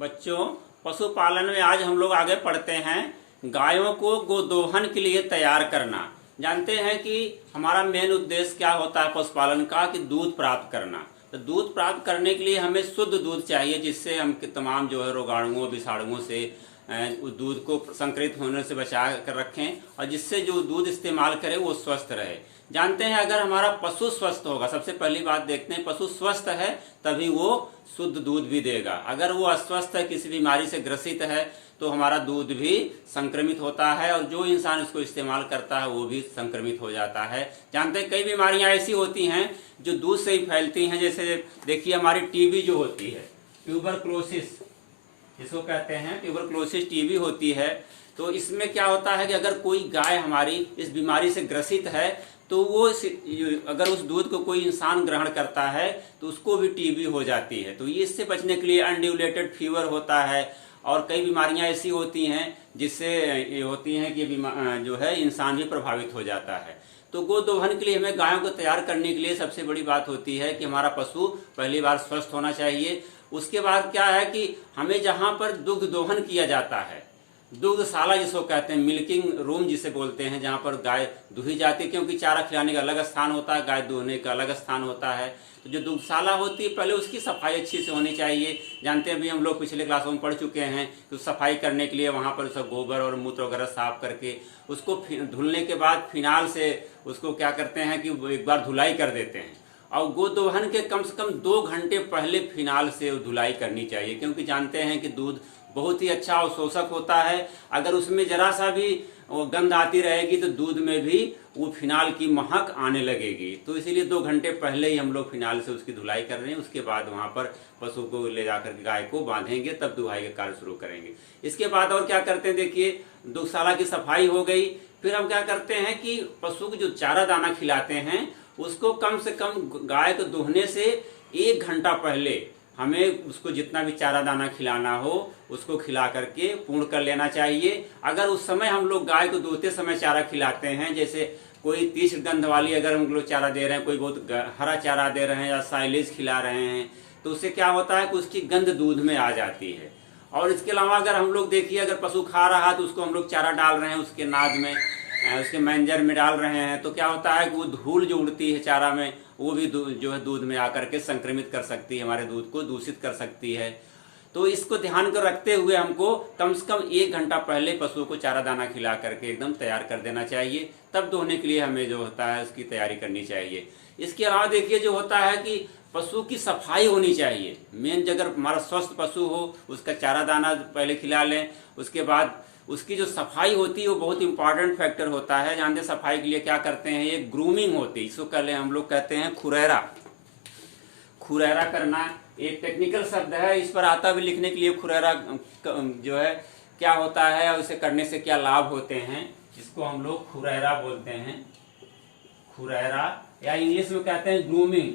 बच्चों, पशुपालन में आज हम लोग आगे पढ़ते हैं गायों को गोदोहन के लिए तैयार करना। जानते हैं कि हमारा मेन उद्देश्य क्या होता है पशुपालन का, कि दूध प्राप्त करना। तो दूध प्राप्त करने के लिए हमें शुद्ध दूध चाहिए, जिससे हम तमाम जो है रोगाणुओं विषाणुओं से उस दूध को संक्रमित होने से बचा कर रखें, और जिससे जो दूध इस्तेमाल करें वो स्वस्थ रहे। जानते हैं अगर हमारा पशु स्वस्थ होगा, सबसे पहली बात देखते हैं पशु स्वस्थ है तभी वो शुद्ध दूध भी देगा। अगर वो अस्वस्थ है, किसी बीमारी से ग्रसित है, तो हमारा दूध भी संक्रमित होता है और जो इंसान इसको इस्तेमाल करता है वो भी संक्रमित हो जाता है। जानते हैं कई बीमारियां ऐसी होती हैं जो दूध से ही फैलती हैं। जैसे देखिए हमारी टीबी जो होती है, ट्यूबरक्लोसिस इसको कहते हैं, ट्यूबरक्लोसिस टीबी होती है। तो इसमें क्या होता है कि अगर कोई गाय हमारी इस बीमारी से ग्रसित है तो वो अगर उस दूध को कोई इंसान ग्रहण करता है तो उसको भी टीबी हो जाती है। तो ये इससे बचने के लिए अनड्यूलेटेड फीवर होता है और कई बीमारियां ऐसी होती हैं जिससे ये होती हैं कि जो है इंसान भी प्रभावित हो जाता है। तो गोदोहन के लिए हमें गायों को तैयार करने के लिए सबसे बड़ी बात होती है कि हमारा पशु पहली बार स्वस्थ होना चाहिए। उसके बाद क्या है कि हमें जहाँ पर दुग्ध दोहन किया जाता है, दुग्धशाला जिसको कहते हैं, मिल्किंग रूम जिसे बोलते हैं, जहाँ पर गाय दूही जाती है, क्योंकि चारा खिलाने का अलग स्थान होता है, गाय दूहने का अलग स्थान होता है। तो जो दुग्धशाला होती है पहले उसकी सफाई अच्छी से होनी चाहिए। जानते हैं अभी हम लोग पिछले क्लासों में पढ़ चुके हैं तो सफाई करने के लिए वहाँ पर सब गोबर और मूत्र वगैरह साफ करके उसको धुलने के बाद फिनाल से उसको क्या करते हैं कि एक बार धुलाई कर देते हैं। और गोदोहन के कम से कम 2 घंटे पहले फिनाल से धुलाई करनी चाहिए, क्योंकि जानते हैं कि दूध बहुत ही अच्छा अवशोषक होता है। अगर उसमें जरा सा भी गंध आती रहेगी तो दूध में भी वो फिनाल की महक आने लगेगी। तो इसीलिए 2 घंटे पहले ही हम लोग फिनाल से उसकी धुलाई कर रहे हैं। उसके बाद वहाँ पर पशु को ले जाकर के गाय को बांधेंगे, तब दुहाई का कार्य शुरू करेंगे। इसके बाद और क्या करते हैं, देखिए दुग्धशाला की सफाई हो गई। फिर हम क्या करते हैं कि पशु को जो चारा दाना खिलाते हैं उसको कम से कम गाय को दुहने से 1 घंटा पहले हमें उसको जितना भी चारा दाना खिलाना हो उसको खिला करके पूर्ण कर लेना चाहिए। अगर उस समय हम लोग गाय को दूहते समय चारा खिलाते हैं, जैसे कोई तीक्ष्ण गंध वाली अगर हम लोग चारा दे रहे हैं, कोई बहुत हरा चारा दे रहे हैं या साइलेज खिला रहे हैं, तो उससे क्या होता है कि उसकी गंध दूध में आ जाती है। और इसके अलावा अगर हम लोग देखिए अगर पशु खा रहा है तो उसको हम लोग चारा डाल रहे हैं उसके नाद में, उसके मैंजर में डाल रहे हैं, तो क्या होता है कि वो धूल जो उड़ती है चारा में वो भी जो है दूध में आकर के संक्रमित कर सकती है, हमारे दूध को दूषित कर सकती है। तो इसको ध्यान कर रखते हुए हमको कम से कम 1 घंटा पहले पशु को चारा दाना खिला करके एकदम तैयार कर देना चाहिए। तब दोहने के लिए हमें जो होता है उसकी तैयारी करनी चाहिए। इसके अलावा देखिए जो होता है कि पशु की सफाई होनी चाहिए। मेन अगर हमारा स्वस्थ पशु हो उसका चारा दाना पहले खिला लें, उसके बाद उसकी जो सफाई होती है वो बहुत इंपॉर्टेंट फैक्टर होता है। जानते सफाई के लिए क्या करते हैं, ये ग्रूमिंग होती है, इसको पहले हम लोग कहते हैं खुरैरा। खुरैरा करना एक टेक्निकल शब्द है, इस पर आता भी लिखने के लिए खुरैरा जो है क्या होता है और इसे करने से क्या लाभ होते हैं, इसको हम लोग खुरैरा बोलते हैं। खुरैरा या इंग्लिश में कहते हैं ग्रूमिंग,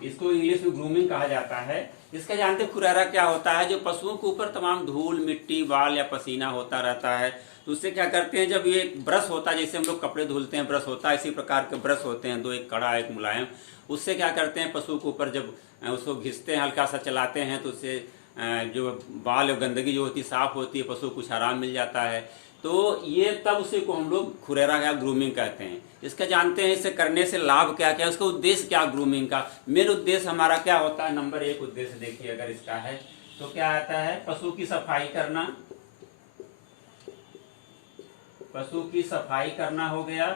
इसको इंग्लिश में ग्रूमिंग कहा जाता है। इसका जानते खुरैरा क्या होता है, जो पशुओं के ऊपर तमाम धूल मिट्टी बाल या पसीना होता रहता है तो उससे क्या करते हैं, जब ये ब्रश होता है, जैसे हम लोग कपड़े धुलते हैं ब्रश होता है, इसी प्रकार के ब्रश होते हैं 2, एक कड़ा एक मुलायम। उससे क्या करते हैं पशु के ऊपर जब उसको घिसते हैं हल्का सा चलाते हैं तो उससे जो बाल और गंदगी जो होती है साफ होती है, पशु को कुछ आराम मिल जाता है। तो ये तब उसी को हम लोग खुरैरा या ग्रूमिंग कहते हैं। इसका जानते हैं इससे करने से लाभ क्या क्या, उसका उद्देश्य क्या, ग्रूमिंग का मेन उद्देश्य हमारा क्या होता है। नंबर 1 उद्देश्य देखिए अगर इसका है तो क्या आता है, पशु की सफाई करना, पशु की सफाई करना हो गया।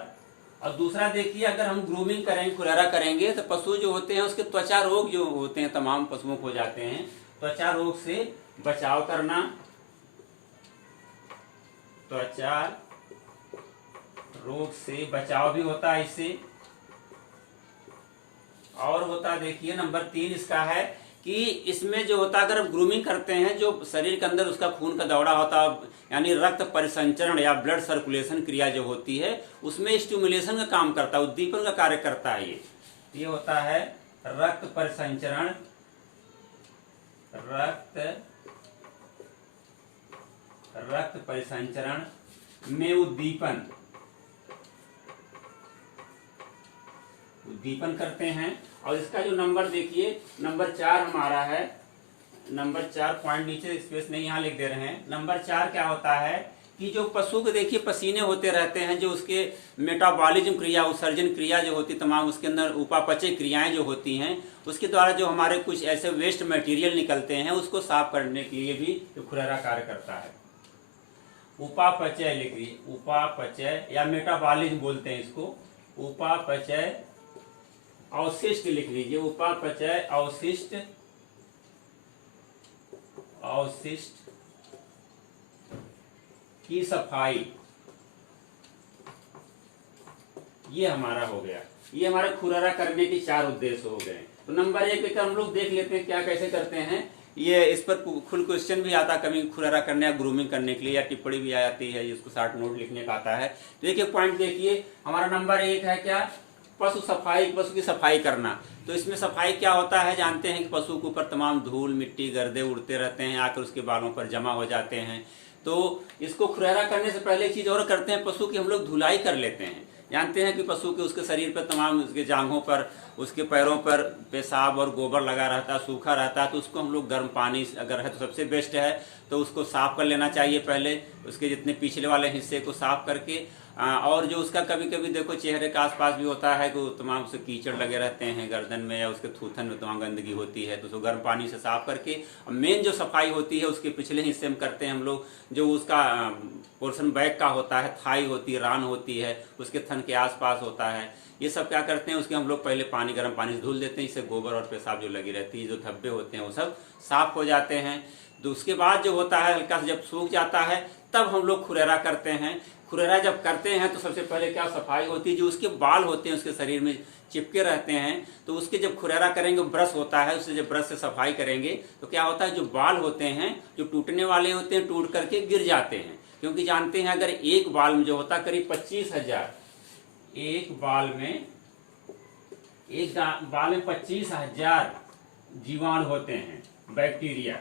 और दूसरा देखिए अगर हम ग्रूमिंग करेंगे खुरैरा करेंगे तो पशु जो होते हैं उसके त्वचा रोग जो होते हैं तमाम पशुओं को हो जाते हैं, त्वचा रोग से बचाव करना, त्वचा रोग से बचाव भी होता है इससे। और होता देखिए नंबर 3 इसका है कि इसमें जो होता है अगर हम ग्रूमिंग करते हैं जो शरीर के अंदर उसका खून का दौड़ा होता है, यानी रक्त परिसंचरण या ब्लड सर्कुलेशन क्रिया जो होती है उसमें स्टिमुलेशन का काम करता है, उद्दीपन का कार्य करता है। ये होता है रक्त परिसंचरण, रक्त परिसंचरण में उद्दीपन करते हैं। और इसका जो नंबर देखिए नंबर 4 हमारा है, नंबर 4 पॉइंट नीचे स्पेस नहीं यहाँ लिख दे रहे हैं। नंबर 4 क्या होता है कि जो पशु को देखिए पसीने होते रहते हैं, जो उसके मेटाबॉलिज्म क्रिया, उत्सर्जन क्रिया जो होती तमाम, उसके अंदर उपापचय क्रियाएं जो होती हैं, उसके द्वारा जो हमारे कुछ ऐसे वेस्ट मटेरियल निकलते हैं उसको साफ करने के लिए भी जो खुरहरा कार्य करता है। उपापचय लिख लीजिए, उपापचय या मेटाबॉलिज्म बोलते हैं इसको, उपापचय अवशिष्ट लिख लीजिए, उपापचय अवशिष्ट, अवशिष्ट की सफाई, ये हमारा हो गया। ये हमारे खुरहरा करने के 4 उद्देश्य हो गए। तो नंबर 1 पे हम लोग देख लेते हैं क्या कैसे करते हैं। ये इस पर फुल क्वेश्चन भी आता है कभी खुरहरा करने या ग्रूमिंग करने के लिए, या टिप्पणी भी आ जाती है जिसको शॉर्ट नोट लिखने का आता है। तो एक पॉइंट देखिए, हमारा नंबर 1 है क्या, पशु सफाई, पशु की सफाई करना। तो इसमें सफाई क्या होता है, जानते हैं कि पशु के ऊपर तमाम धूल मिट्टी गर्दे उड़ते रहते हैं, आकर उसके बालों पर जमा हो जाते हैं। तो इसको खुरहरा करने से पहले एक चीज और करते हैं, पशु की हम लोग धुलाई कर लेते हैं। जानते हैं कि पशु के उसके शरीर पर तमाम, उसके जांघों पर, उसके पैरों पर पेशाब और गोबर लगा रहता है, सूखा रहता है, तो उसको हम लोग गर्म पानी अगर है तो सबसे बेस्ट है, तो उसको साफ कर लेना चाहिए पहले, उसके जितने पिछले वाले हिस्से को साफ करके। और जो उसका कभी कभी देखो चेहरे के आसपास भी होता है कि तमाम से कीचड़ लगे रहते हैं गर्दन में, या उसके थूथन में तमाम गंदगी होती है, तो उसको गर्म पानी से साफ करके मेन जो सफाई होती है उसके पिछले हिस्से में करते हैं हम लोग। जो उसका पोर्शन बैक का होता है, थाई होती है, रान होती है, उसके थन के आसपास होता है, ये सब क्या करते हैं उसके हम लोग पहले पानी, गर्म पानी से धुल देते हैं, इससे गोबर और पेशाब जो लगी रहती है, जो धब्बे होते हैं वो सब साफ हो जाते हैं। तो उसके बाद जो होता है हल्का से जब सूख जाता है तब हम लोग खुरहरा करते हैं। खुरहरा जब करते हैं तो सबसे पहले क्या सफाई होती है, जो उसके बाल होते हैं उसके शरीर में चिपके रहते हैं, तो उसके जब खुरहरा करेंगे, ब्रश होता है उससे जब ब्रश से सफाई करेंगे तो क्या होता है, जो बाल होते हैं जो टूटने वाले होते हैं टूट करके गिर जाते हैं। क्योंकि जानते हैं अगर एक बाल में जो होता है करीब 25,000, एक बाल में 25,000 जीवाणु होते हैं, बैक्टीरिया,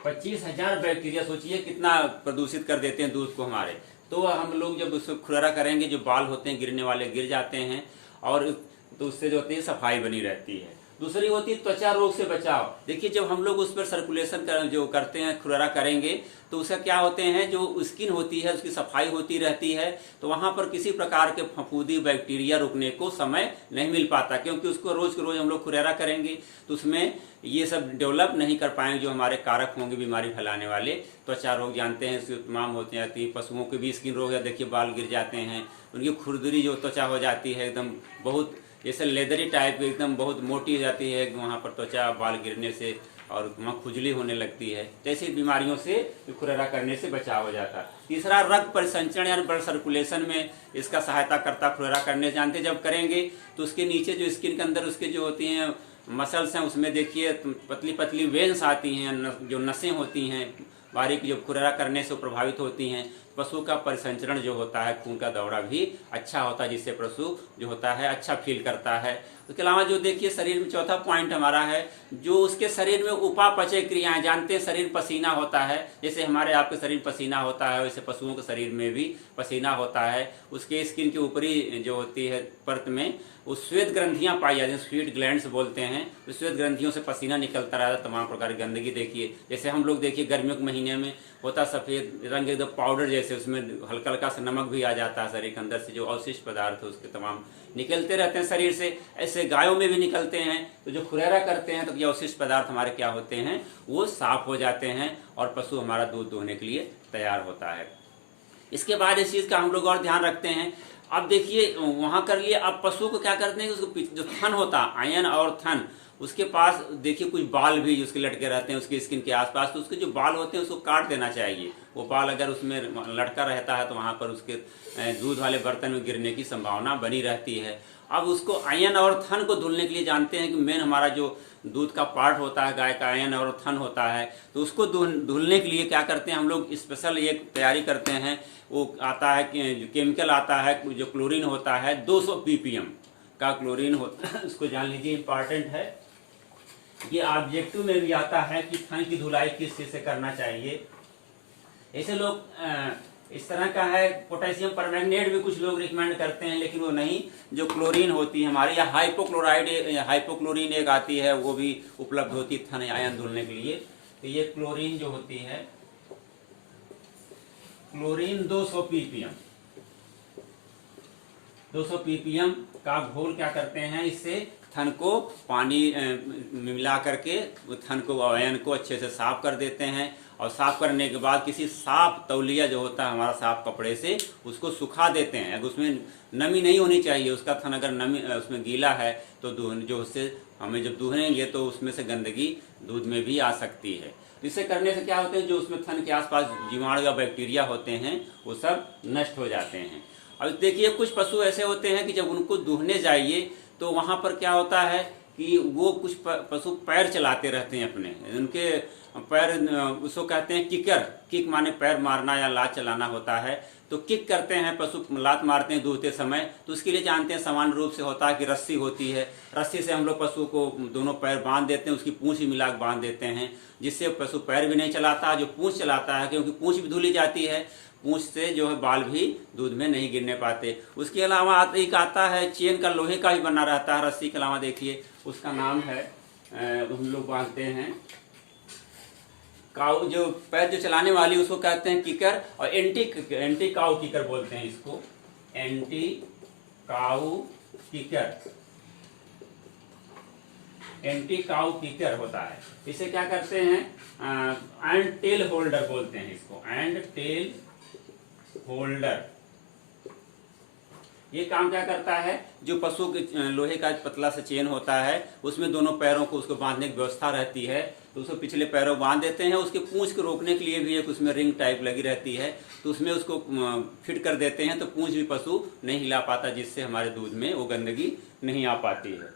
25,000 बैक्टीरिया, सोचिए कितना प्रदूषित कर देते हैं दूध को हमारे। तो हम लोग जब उसको खुरहरा करेंगे, जो बाल होते हैं गिरने वाले गिर जाते हैं, और तो उससे जो होती है सफाई बनी रहती है। दूसरी होती है त्वचा रोग से बचाव। देखिए जब हम लोग उस पर सर्कुलेशन जो करते हैं, खुरहरा करेंगे, तो उसका क्या होते हैं, जो स्किन होती है उसकी सफाई होती रहती है, तो वहां पर किसी प्रकार के फफूंदी बैक्टीरिया रुकने को समय नहीं मिल पाता, क्योंकि उसको रोज के रोज हम लोग खुरहरा करेंगे तो उसमें ये सब डेवलप नहीं कर पाएंगे जो हमारे कारक होंगे बीमारी फैलाने वाले। त्वचा रोग जानते हैं इसकी तमाम होती जाती है, पशुओं के भी स्किन रोग है, देखिए बाल गिर जाते हैं, उनकी खुरदरी जो त्वचा हो जाती है एकदम बहुत जैसे लेदरी टाइप की, एकदम बहुत मोटी हो जाती है वहाँ पर त्वचा, बाल गिरने से, और वहाँ खुजली होने लगती है। जैसी बीमारियों से खुरहरा करने से बचाव हो जाता है। तीसरा रक्त परिसंचरण यानी ब्लड सर्कुलेशन में इसका सहायता करता खुरहरा करने। जानते जब करेंगे तो उसके नीचे जो स्किन के अंदर उसके जो होती हैं मसल्स हैं, उसमें देखिए पतली पतली वेन्स आती हैं, जो नसें होती हैं बारीक, जो खुरहरा करने से प्रभावित होती हैं। पशु का परिसंचरण जो होता है, खून का दौरा भी अच्छा होता है, जिससे पशु जो होता है अच्छा फील करता है। उसके अलावा जो देखिए शरीर में चौथा पॉइंट हमारा है, जो उसके शरीर में उपापचय क्रियाएं। जानते हैं शरीर पसीना होता है, जैसे हमारे आपके शरीर पसीना होता है वैसे पशुओं के शरीर में भी पसीना होता है। उसके स्किन के ऊपरी जो होती है परत में वो श्वेत ग्रंथियां पाई जाती हैं, स्वीट ग्लैंड्स बोलते हैं। तो श्वेत ग्रंथियों से पसीना निकलता रहता है, तमाम प्रकार की गंदगी। देखिए जैसे हम लोग देखिए गर्मियों के महीने में होता सफ़ेद रंग एकदम पाउडर जैसे, उसमें हल्का हल्का सा नमक भी आ जाता है शरीर के अंदर से, जो अवशिष्ट पदार्थ है उसके तमाम निकलते रहते हैं शरीर से। ऐसे गायों में भी निकलते हैं। तो जो खुरहरा करते हैं तो ये अवशिष्ट पदार्थ हमारे क्या होते हैं, वो साफ हो जाते हैं और पशु हमारा दूध दोहने के लिए तैयार होता है। इसके बाद इस चीज़ का हम लोग और ध्यान रखते हैं। अब देखिए वहाँ कर लिए, अब पशु को क्या करते हैं, उसको जो थन होता है, आयन और थन, उसके पास देखिए कुछ बाल भी उसके लटके रहते हैं उसकी स्किन के आसपास। तो उसके जो बाल होते हैं उसको काट देना चाहिए। वो बाल अगर उसमें लटका रहता है तो वहाँ पर उसके दूध वाले बर्तन में गिरने की संभावना बनी रहती है। अब उसको आयन और थन को धुलने के लिए जानते हैं कि मेन हमारा जो दूध का पार्ट होता है गाय का, आयन और थन होता है, तो उसको धुलने के लिए क्या करते हैं हम लोग, स्पेशल एक तैयारी करते हैं। वो आता है केमिकल आता है जो क्लोरीन होता है, 200 ppm का क्लोरीन होता है, उसको जान लीजिए, इंपॉर्टेंट है। ये ऑब्जेक्टिव में भी आता है कि थन की धुलाई किस चीज़ से करना चाहिए। ऐसे लोग इस तरह का है। पोटेशियम परमैंगनेट भी कुछ लोग रिकमेंड करते हैं, लेकिन वो नहीं। जो क्लोरीन होती है हमारी, या हाइपोक्लोराइड, हाइपोक्लोरीन एक आती है, वो भी उपलब्ध होती है थन आयन धुलने के लिए। तो ये क्लोरीन जो होती है, क्लोरीन 200 ppm, 200 ppm का घोल क्या करते हैं, इससे थन को पानी मिला करके थन को, आयन को अच्छे से साफ कर देते हैं। और साफ करने के बाद किसी साफ तौलिया जो होता है हमारा, साफ कपड़े से उसको सुखा देते हैं। अगर उसमें नमी नहीं होनी चाहिए, उसका थन अगर नमी उसमें गीला है तो जो उससे हमें जब दूहेंगे तो उसमें से गंदगी दूध में भी आ सकती है। इसे करने से क्या होते हैं, जो उसमें थन के आसपास जीवाणु या बैक्टीरिया होते हैं वो सब नष्ट हो जाते हैं। अब देखिए, कुछ पशु ऐसे होते हैं कि जब उनको दूहने जाइए तो वहाँ पर क्या होता है कि वो कुछ पशु पैर चलाते रहते हैं अपने, उनके पैर, उसको कहते हैं किकर। किक माने पैर मारना या लात चलाना होता है। तो किक करते हैं पशु, लात मारते हैं दूहते समय। तो उसके लिए जानते हैं सामान्य रूप से होता है कि रस्सी होती है, रस्सी से हम लोग पशु को दोनों पैर बांध देते हैं, उसकी पूंछ भी मिला बांध देते हैं, जिससे पशु पैर भी नहीं चलाता। जो पूंछ चलाता है, क्योंकि पूंछ भी धुली जाती है, पूंछ से जो है बाल भी दूध में नहीं गिरने पाते। उसके अलावा एक आता है चेन का, लोहे का भी बना रहता है रस्सी के अलावा, देखिए उसका नाम है, हम लोग बांधते हैं काऊ, जो पैर जो चलाने वाली उसको कहते हैं किकर। और एंटी काऊ किकर बोलते हैं इसको, एंटी काऊ किकर, एंटी काऊ किकर होता है। इसे क्या करते हैं, एंड टेल होल्डर बोलते हैं इसको, एंड टेल होल्डर। ये काम क्या करता है, जो पशु के लोहे का पतला सा चेन होता है, उसमें दोनों पैरों को उसको बांधने की व्यवस्था रहती है। तो उसको पिछले पैरों बांध देते हैं, उसके पूंछ को रोकने के लिए भी एक उसमें रिंग टाइप लगी रहती है, तो उसमें उसको फिट कर देते हैं, तो पूंछ भी पशु नहीं हिला पाता, जिससे हमारे दूध में वो गंदगी नहीं आ पाती है।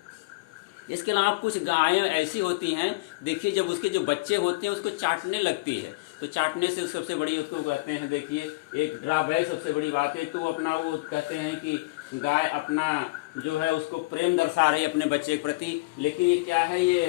इसके अलावा कुछ गायें ऐसी होती हैं, देखिए जब उसके जो बच्चे होते हैं उसको चाटने लगती है, तो चाटने से सबसे बड़ी उसको कहते हैं, देखिए एक ड्रॉबैक सबसे बड़ी बात है, तो अपना वो कहते हैं कि गाय अपना जो है उसको प्रेम दर्शा रही है अपने बच्चे के प्रति, लेकिन ये क्या है, ये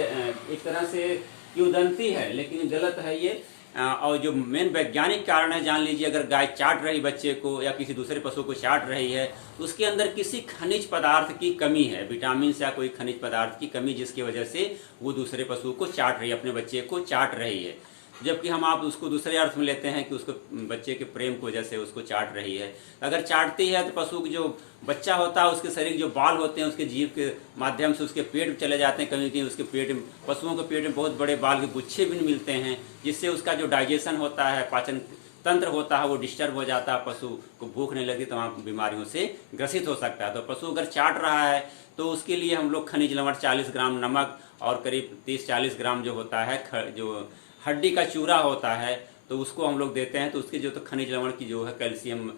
एक तरह से किंवदंती है, लेकिन गलत है ये। और जो मेन वैज्ञानिक कारण है, जान लीजिए, अगर गाय चाट रही बच्चे को या किसी दूसरे पशु को चाट रही है तो उसके अंदर किसी खनिज पदार्थ की कमी है, विटामिन या कोई खनिज पदार्थ की कमी, जिसकी वजह से वो दूसरे पशु को चाट रही है, अपने बच्चे को चाट रही है। जबकि हम आप उसको दूसरे अर्थ में लेते हैं कि उसको बच्चे के प्रेम को वजह से उसको चाट रही है। अगर चाटती है तो पशु की जो बच्चा होता है उसके शरीर जो बाल होते हैं उसके जीभ के माध्यम से उसके पेट में चले जाते हैं, कहीं कहीं उसके पेट में, पशुओं के पेट में बहुत बड़े बाल के गुच्छे भी मिलते हैं, जिससे उसका जो डाइजेशन होता है, पाचन तंत्र होता है, वो डिस्टर्ब हो जाता है, पशु को भूख नहीं लगती, तमाम बीमारियों से ग्रसित हो सकता है। तो पशु अगर चाट रहा है तो उसके लिए हम लोग खनिज लवण 40 ग्राम नमक और करीब 30-40 ग्राम जो होता है जो हड्डी का चूरा होता है, तो उसको हम लोग देते हैं। तो उसके जो तो खनिज लवण की जो है कैल्शियम,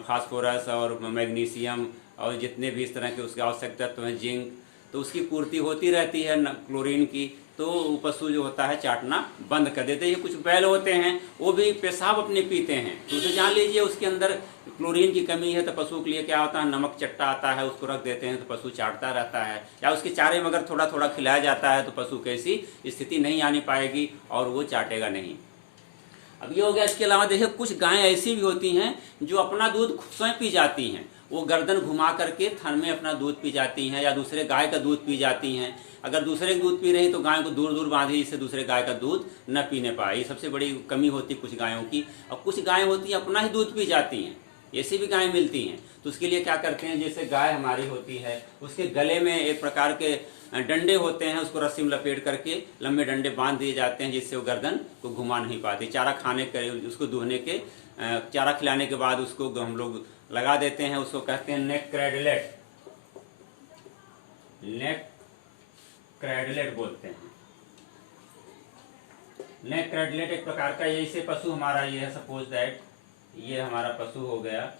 फास्फोरस और मैग्नीशियम और जितने भी इस तरह के उसके आवश्यक तत्व हैं, जिंक, तो उसकी पूर्ति होती रहती है क्लोरीन की। तो पशु जो होता है चाटना बंद कर देते हैं। कुछ बैल होते हैं वो भी पेशाब अपने पीते हैं, तो उसे जान लीजिए उसके अंदर क्लोरीन की कमी है, तो पशु के लिए क्या होता है, नमक चट्टा आता है, उसको रख देते हैं तो पशु चाटता रहता है। या उसके चारे में अगर थोड़ा थोड़ा खिलाया जाता है तो पशु की ऐसी स्थिति नहीं आनी पाएगी और वो चाटेगा नहीं। अब ये हो गया। इसके अलावा देखिए कुछ गायें ऐसी भी होती हैं जो अपना दूध स्वयं पी जाती हैं, वो गर्दन घुमा करके थन में अपना दूध पी जाती हैं, या दूसरे गाय का दूध पी जाती हैं। अगर दूसरे का दूध पी रही तो गाय को दूर दूर बांधी, जिससे दूसरे गाय का दूध न पीने पाए। ये सबसे बड़ी कमी होती है कुछ गायों की। और कुछ गायें होती हैं अपना ही दूध पी जाती हैं, ऐसी भी गायें मिलती हैं। तो उसके लिए क्या करते हैं, जैसे गाय हमारी होती है उसके गले में एक प्रकार के डंडे होते हैं, उसको रस्सी में लपेट करके लंबे डंडे बांध दिए जाते हैं, जिससे वो गर्दन को घुमा नहीं पाती। चारा खाने के, उसको दूहने के, चारा खिलाने के बाद उसको हम लोग लगा देते हैं, उसको कहते हैं नेक क्रैडलेट, नेक क्रैडलेट बोलते हैं। नेक क्रैडलेट एक प्रकार का, जैसे पशु हमारा ये है, सपोज दैट ये हमारा पशु हो गया,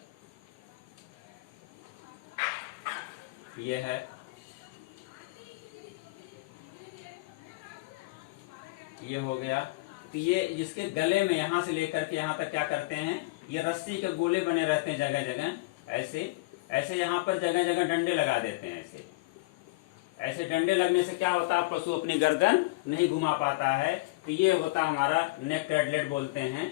ये है, ये हो गया। तो ये जिसके गले में यहाँ से लेकर के यहाँ तक क्या करते हैं, ये रस्सी के गोले बने रहते हैं जगह जगह, ऐसे ऐसे यहाँ पर जगह जगह डंडे लगा देते हैं। ऐसे ऐसे डंडे लगने से क्या होता है, पशु अपनी गर्दन नहीं घुमा पाता है। तो ये होता हमारा नेक क्रैडलेट बोलते हैं।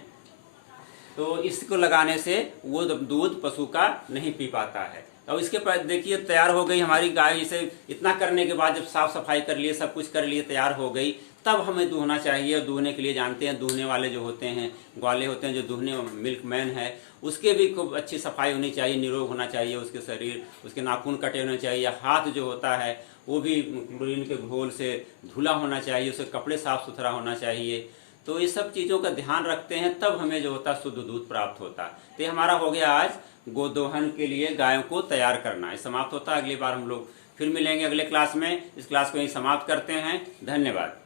तो इसको लगाने से वो दूध पशु का नहीं पी पाता है। अब इसके बाद देखिए तैयार हो गई हमारी गाय। इसे इतना करने के बाद जब साफ सफाई कर लिए, सब कुछ कर लिए, तैयार हो गई, तब हमें दूहना चाहिए। दूहने के लिए जानते हैं दूहने वाले जो होते हैं, ग्वाले होते हैं, जो दूहने मिल्क मैन है, उसके भी खूब अच्छी सफाई होनी चाहिए, निरोग होना चाहिए उसके शरीर, उसके नाखून कटे होने चाहिए, हाथ जो होता है वो भी क्लोरीन के घोल से धुला होना चाहिए, उसके कपड़े साफ सुथरा होना चाहिए। तो ये सब चीज़ों का ध्यान रखते हैं तब हमें जो होता शुद्ध दूध प्राप्त होता। तो ये हमारा हो गया आज गोदोहन के लिए गायों को तैयार करना। ये समाप्त होता है। अगली बार हम लोग फिर मिलेंगे अगले क्लास में। इस क्लास को यहीं समाप्त करते हैं। धन्यवाद।